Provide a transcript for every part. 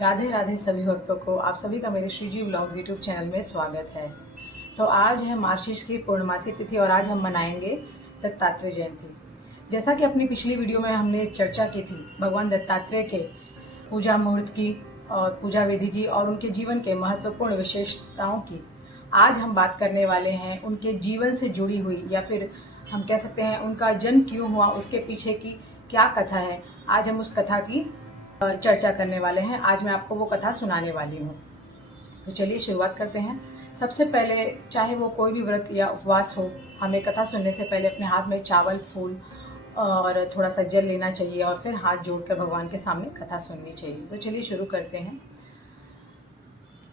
राधे राधे सभी भक्तों को आप सभी का मेरे श्रीजी व्लॉग्स यूट्यूब चैनल में स्वागत है। तो आज है मार्गशीर्ष की पूर्णमासी तिथि और आज हम मनाएंगे दत्तात्रेय जयंती। जैसा कि अपनी पिछली वीडियो में हमने चर्चा की थी भगवान दत्तात्रेय के पूजा मुहूर्त की और पूजा विधि की और उनके जीवन के महत्वपूर्ण विशेषताओं की, आज हम बात करने वाले हैं उनके जीवन से जुड़ी हुई या फिर हम कह सकते हैं उनका जन्म क्यों हुआ, उसके पीछे की क्या कथा है। आज हम उस कथा की चर्चा करने वाले हैं। आज मैं आपको वो कथा सुनाने वाली हूँ। तो चलिए शुरुआत करते हैं। सबसे पहले चाहे वो कोई भी व्रत या उपवास हो, हमें कथा सुनने से पहले अपने हाथ में चावल, फूल और थोड़ा सा जल लेना चाहिए और फिर हाथ जोड़कर भगवान के सामने कथा सुननी चाहिए। तो चलिए शुरू करते हैं।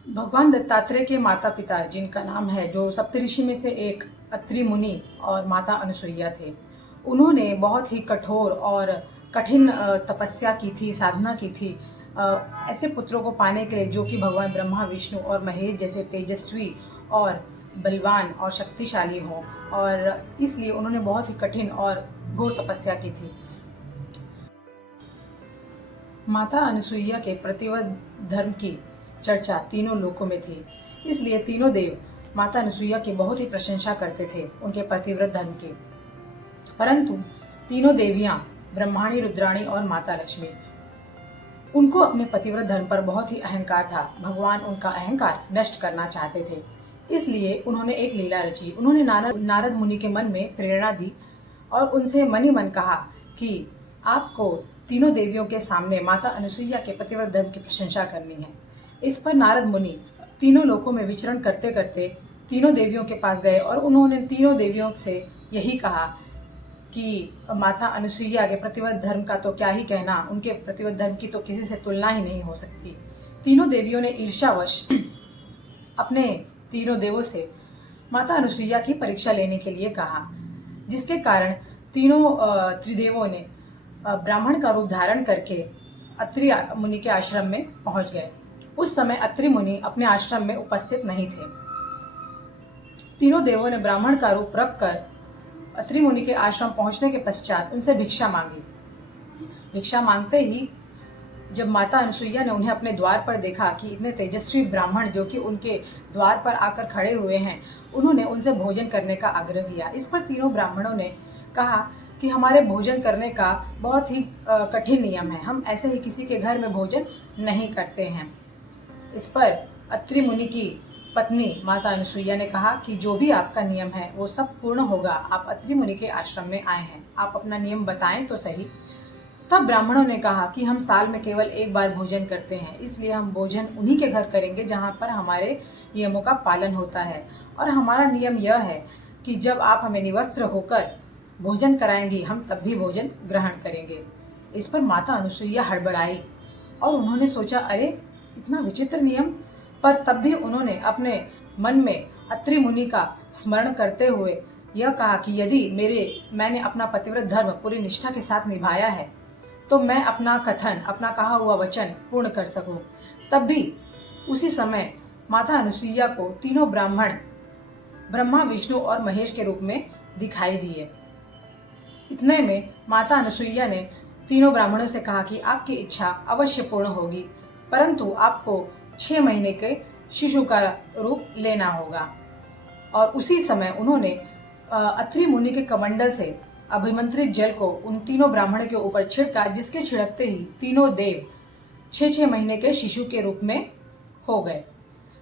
भगवान दत्तात्रेय के माता पिता, जिनका नाम है, जो सप्तऋषि में से एक अत्रि मुनि और माता अनुसुईया थे, उन्होंने बहुत ही कठोर और कठिन तपस्या की थी, साधना की थी ऐसे पुत्रों को पाने के लिए जो कि भगवान ब्रह्मा, विष्णु और महेश जैसे तेजस्वी और बलवान और शक्तिशाली हों, और इसलिए उन्होंने बहुत ही कठिन और घोर तपस्या की थी। माता अनुसुईया के प्रतिव्रत धर्म की चर्चा तीनों लोकों में थी, इसलिए तीनों देव माता अनुसुईया की बहुत ही प्रशंसा करते थे उनके प्रतिव्रत धर्म की। परंतु तीनों देवियां ब्रह्माणी, रुद्राणी और माता लक्ष्मी, उनको अपने पतिव्रत धर्म पर बहुत ही अहंकार था। भगवान उनका अहंकार नष्ट करना चाहते थे, इसलिए उन्होंने एक लीला रची। उन्होंने नारद मुनि के मन में प्रेरणा दी और उनसे मन ही मन कहा कि आपको तीनों देवियों के सामने माता अनुसुईया के पतिव्रत धर्म की प्रशंसा करनी है। इस पर नारद मुनि तीनों लोकों में विचरण करते करते तीनों देवियों के पास गए और उन्होंने तीनों देवियों से यही कहा कि माता अनुसुईया के प्रतिव्रत धर्म का तो क्या ही कहना, उनके प्रतिव्रत धर्म की तो किसी से तुलना ही नहीं हो सकती। तीनों देवियों ने ईर्ष्यावश अपने तीनों देवों से माता अनुसुईया की परीक्षा लेने के लिए कहा, जिसके कारण तीनों त्रिदेवों ने ब्राह्मण का रूप धारण करके अत्रि मुनि के आश्रम में पहुंच गए। उस समय अत्रि मुनि अपने आश्रम में उपस्थित नहीं थे। तीनों देवों ने ब्राह्मण का रूप रखकर अत्रि मुनि के आश्रम पहुंचने के पश्चात उनसे भिक्षा मांगी। भिक्षा मांगते ही जब माता अनुसुईया ने उन्हें अपने द्वार पर देखा कि इतने तेजस्वी ब्राह्मण जो कि उनके द्वार पर आकर खड़े हुए हैं, उन्होंने उनसे भोजन करने का आग्रह किया। इस पर तीनों ब्राह्मणों ने कहा कि हमारे भोजन करने का बहुत ही कठिन नियम है, हम ऐसे ही किसी के घर में भोजन नहीं करते हैं। इस पर अत्रि मुनि की पत्नी माता अनुसुईया ने कहा कि जो भी आपका नियम है वो सब पूर्ण होगा। आप अत्रि मुनि के आश्रम में आए हैं, आप अपना नियम बताएं तो सही। तब ब्राह्मणों ने कहा कि हम साल में केवल एक बार भोजन करते हैं, इसलिए हम भोजन उन्हीं के घर करेंगे जहां पर हमारे नियमों का पालन होता है। और हमारा नियम यह है कि जब आप हमें निवस्त्र होकर भोजन कराएंगी, हम तब भी भोजन ग्रहण करेंगे। इस पर माता अनुसुईया हड़बड़ाई और उन्होंने सोचा, अरे इतना विचित्र नियम। पर तब भी उन्होंने अपने मन में अत्रि मुनि का स्मरण करते हुए यह कहा कि यदि मैंने अपना पतिव्रत धर्म पूरी निष्ठा के साथ निभाया है तो मैं अपना कथन, अपना कहा हुआ वचन पूर्ण कर सकूं। तब भी उसी समय माता अनुसुईया को तीनों ब्राह्मण ब्रह्मा, विष्णु और महेश के रूप में दिखाई दिए। इतने में माता अनुसुईया ने तीनों ब्राह्मणों से कहा कि आपकी इच्छा अवश्य पूर्ण होगी, परंतु आपको 6 महीने के शिशु का रूप लेना होगा। और उसी समय उन्होंने अत्रि मुनि के कमंडल से अभिमंत्रित जल को उन तीनों ब्राह्मणों के ऊपर छिड़का, जिसके छिड़कते ही तीनों देव 6 महीने के शिशु के रूप में हो गए।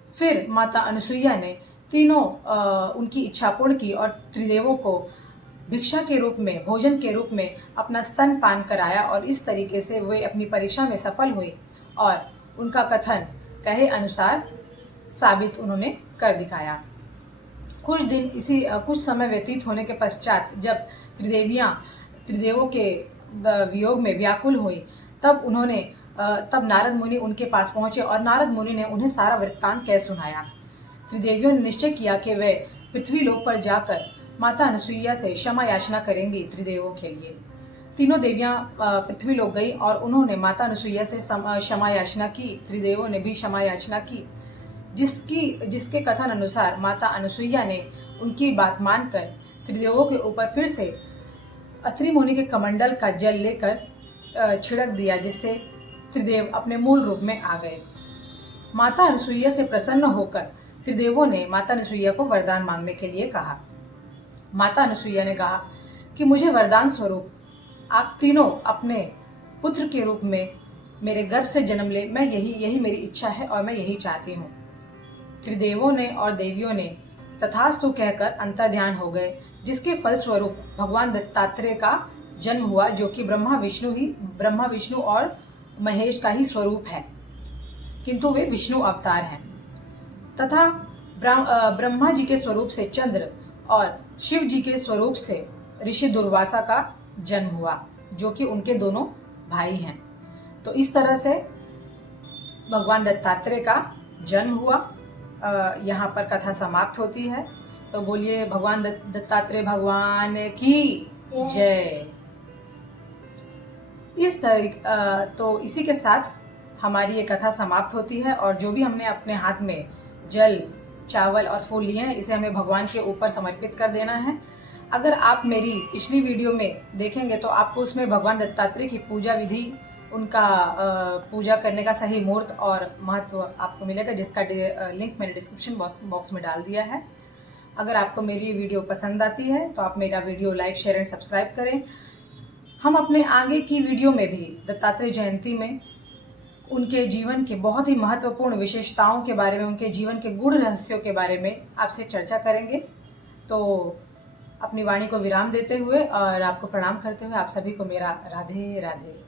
फिर माता अनुसुईया ने तीनों उनकी इच्छा पूर्ण की और त्रिदेवों को भिक्षा के रूप में, भोजन के रूप में अपना स्तन पान कराया और इस तरीके से वे अपनी परीक्षा में सफल हुई और उनका कथन कहे अनुसार साबित उन्होंने कर दिखाया। कुछ समय व्यतीत होने के पश्चात जब त्रिदेवों के वियोग में व्याकुल हुई, तब नारद मुनि उनके पास पहुंचे और नारद मुनि ने उन्हें सारा वृत्तांत कह सुनाया। त्रिदेवियों ने निश्चय किया कि वे पृथ्वी लोक पर जाकर माता अनुसुईया से क्षमा याचना करेंगी त्रिदेवों के लिए। तीनों देवियां पृथ्वी लोक गई और उन्होंने माता अनुसुईया से क्षमा याचना की। त्रिदेवों ने भी क्षमा याचना की, जिसके कथन अनुसार माता अनुसुईया ने उनकी बात मानकर त्रिदेवों के ऊपर फिर से अत्रि मुनि के कमंडल का जल लेकर छिड़क दिया, जिससे त्रिदेव अपने मूल रूप में आ गए। माता अनुसुईया से प्रसन्न होकर त्रिदेवों ने माता अनुसुईया को वरदान मांगने के लिए कहा। माता अनुसुईया ने कहा कि मुझे वरदान स्वरूप आप तीनों अपने पुत्र के रूप में मेरे गर्भ से जन्म ले। मैं यही मेरी इच्छा है और मैं यही चाहती हूँ। त्रिदेवों ने और देवियों ने तथास्तु कहकर अंतर्ध्यान हो गए, जिसके फलस्वरूप भगवान दत्तात्रेय का जन्म हुआ, जो कि ब्रह्मा विष्णु और महेश का ही स्वरूप है, किंतु वे विष्णु अवतार हैं। तथा ब्रह्मा जी के स्वरूप से चंद्र और शिव जी के स्वरूप से ऋषि दुर्वासा का जन्म हुआ, जो कि उनके दोनों भाई हैं। तो इस तरह से भगवान दत्तात्रेय का जन्म हुआ। यहाँ पर कथा समाप्त होती है। तो बोलिए भगवान दत्तात्रेय भगवान की जय। तो इसी के साथ हमारी ये कथा समाप्त होती है। और जो भी हमने अपने हाथ में जल, चावल और फूल लिए हैं, इसे हमें भगवान के ऊपर समर्पित कर देना है। अगर आप मेरी पिछली वीडियो में देखेंगे तो आपको उसमें भगवान दत्तात्रेय की पूजा विधि, उनका पूजा करने का सही मुहूर्त और महत्व आपको मिलेगा, जिसका लिंक मैंने डिस्क्रिप्शन बॉक्स में डाल दिया है। अगर आपको मेरी वीडियो पसंद आती है तो आप मेरा video like, share and subscribe करें। हम अपने आगे की वीडियो में भी दत्तात्रेय जयंती में उनके जीवन के बहुत ही महत्वपूर्ण विशेषताओं के बारे में, उनके जीवन के गूढ़ रहस्यों के बारे में आपसे चर्चा करेंगे। तो अपनी वाणी को विराम देते हुए और आपको प्रणाम करते हुए आप सभी को मेरा राधे राधे।